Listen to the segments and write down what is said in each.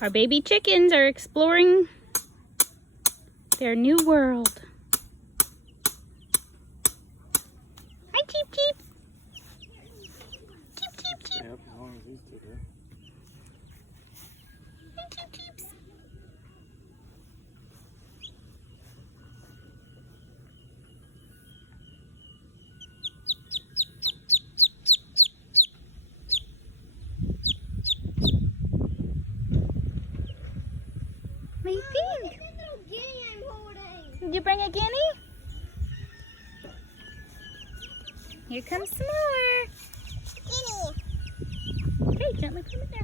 Our baby chickens are exploring their new world. Hi, Cheep Cheep. Cheep Cheep Cheep. Yep, as long as these two do. Hi, Cheep Cheeps. What do you think? Did you bring a guinea? Here comes some more. Guinea. Okay, gently put it there.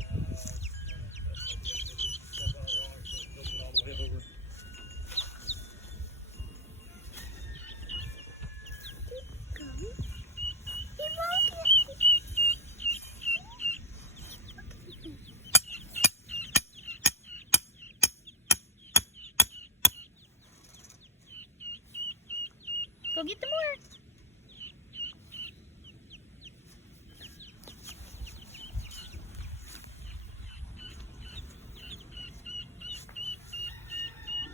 Go get the more.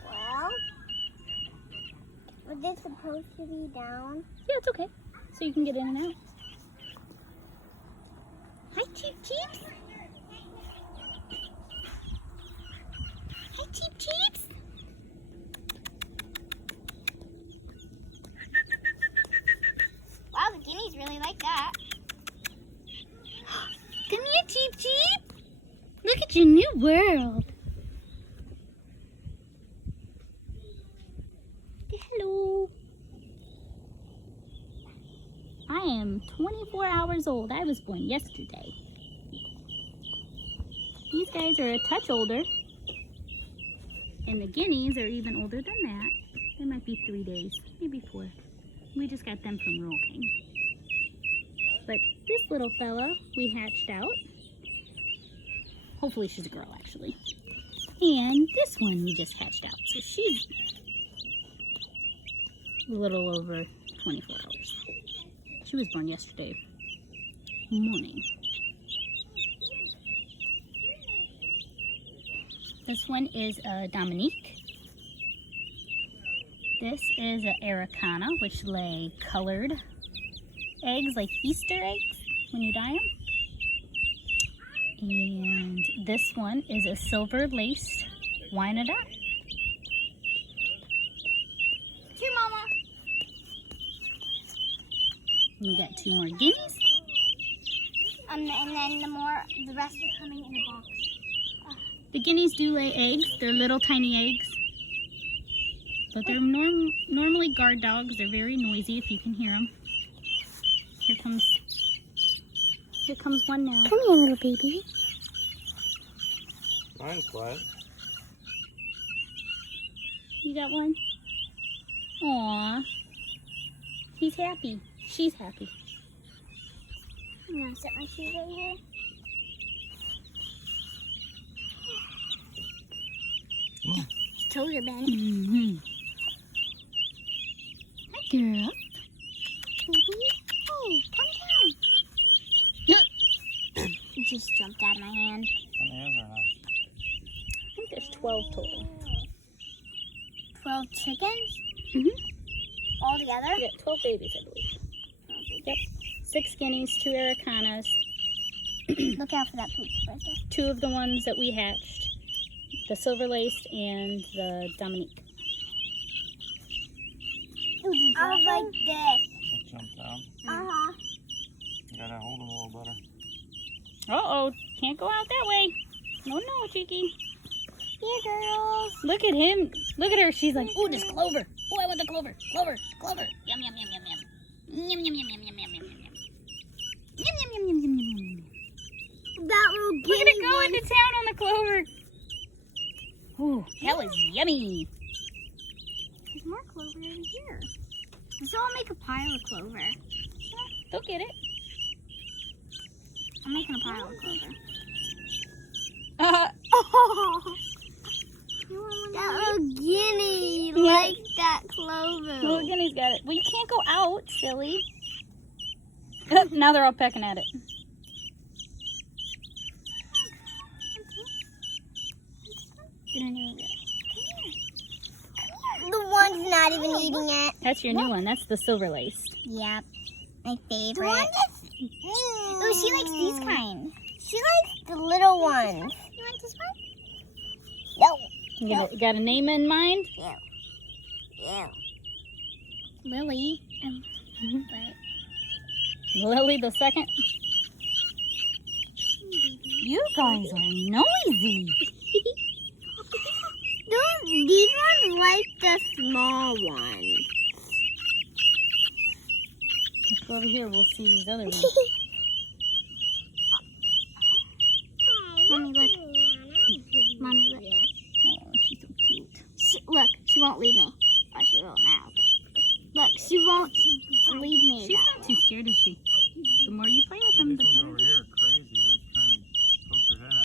Well, was this supposed to be down? Yeah, it's okay. So you can get in and out. Hi, Cheep Cheeps. Hi, Cheep Cheeps. Wow, the guineas really like that. Come here, Cheep Cheep. Look at your new world. Hello. I am 24 hours old. I was born yesterday. These guys are a touch older. And the guineas are even older than that. They might be 3 days, maybe 4. We just got them from Rural King. But this little fella we hatched out. Hopefully she's a girl, actually. And this one we just hatched out. So she's a little over 24 hours. She was born yesterday morning. This one is a Dominique. This is an Araucana, which lay colored eggs, like Easter eggs, when you dye them. And this one is a silver laced Wyandotte. Here, Mama. And we got 2 more guineas. And then the rest are coming in a box. The guineas do lay eggs. They're little tiny eggs. But they're normally guard dogs. They're very noisy if you can hear them. Here comes one now. Come here, little baby. Mine's quiet. You got one? Aww. He's happy. She's happy. I'm gonna set my shoes right here. His toes are bent. Mm-hmm. Hi, girl. Baby, hey, come down. He just jumped out of my hand. How many is there now? I think there's 12 total. 12 chickens Mm-hmm. all together? Yeah, 12 babies, I believe. Yep. 6 guineas, 2 Araucanas. Look out for that poop right there. 2 of the ones that we hatched. The silver laced and the Dominique. I was like this. It jumped out. Uh-huh. You gotta hold them a little better. Uh-oh. Can't go out that way. No, Cheeky. Here, girls. Look at him. Look at her. She's like, ooh, this clover. Oh, I want the clover. Clover. Clover. Yum, yum, yum, yum, yum. Yum, yum, yum, yum, yum, yum, yum, yum. Yum, yum, yum, yum, yum, yum, yum. That little We're guinea gonna go one. into town on the clover. Ooh, that was yummy. There's more clover over here. So I'll make a pile of clover. Go get it. I'm making a pile of clover. Oh, That little guinea Yeah. liked that clover. little guinea's got it. Well, you can't go out, silly. Now they're all pecking at it. They don't even realize. The one's not even eating it. That's your new one. That's the silver laced. Yep. My favorite. Oh, she likes these kind. She likes the little ones. You want this one? No. You got a name in mind? Yeah. Lily. Lily the second. You guys are noisy. These ones like the small ones. Let's go over here. We'll see these other ones. Mommy, look. Mommy, look. Oh, she's so cute. Look, she won't leave me. Oh, she will now. Look, she won't leave me. She's not too scared, is she? The more you play with them, This the one's better. over here.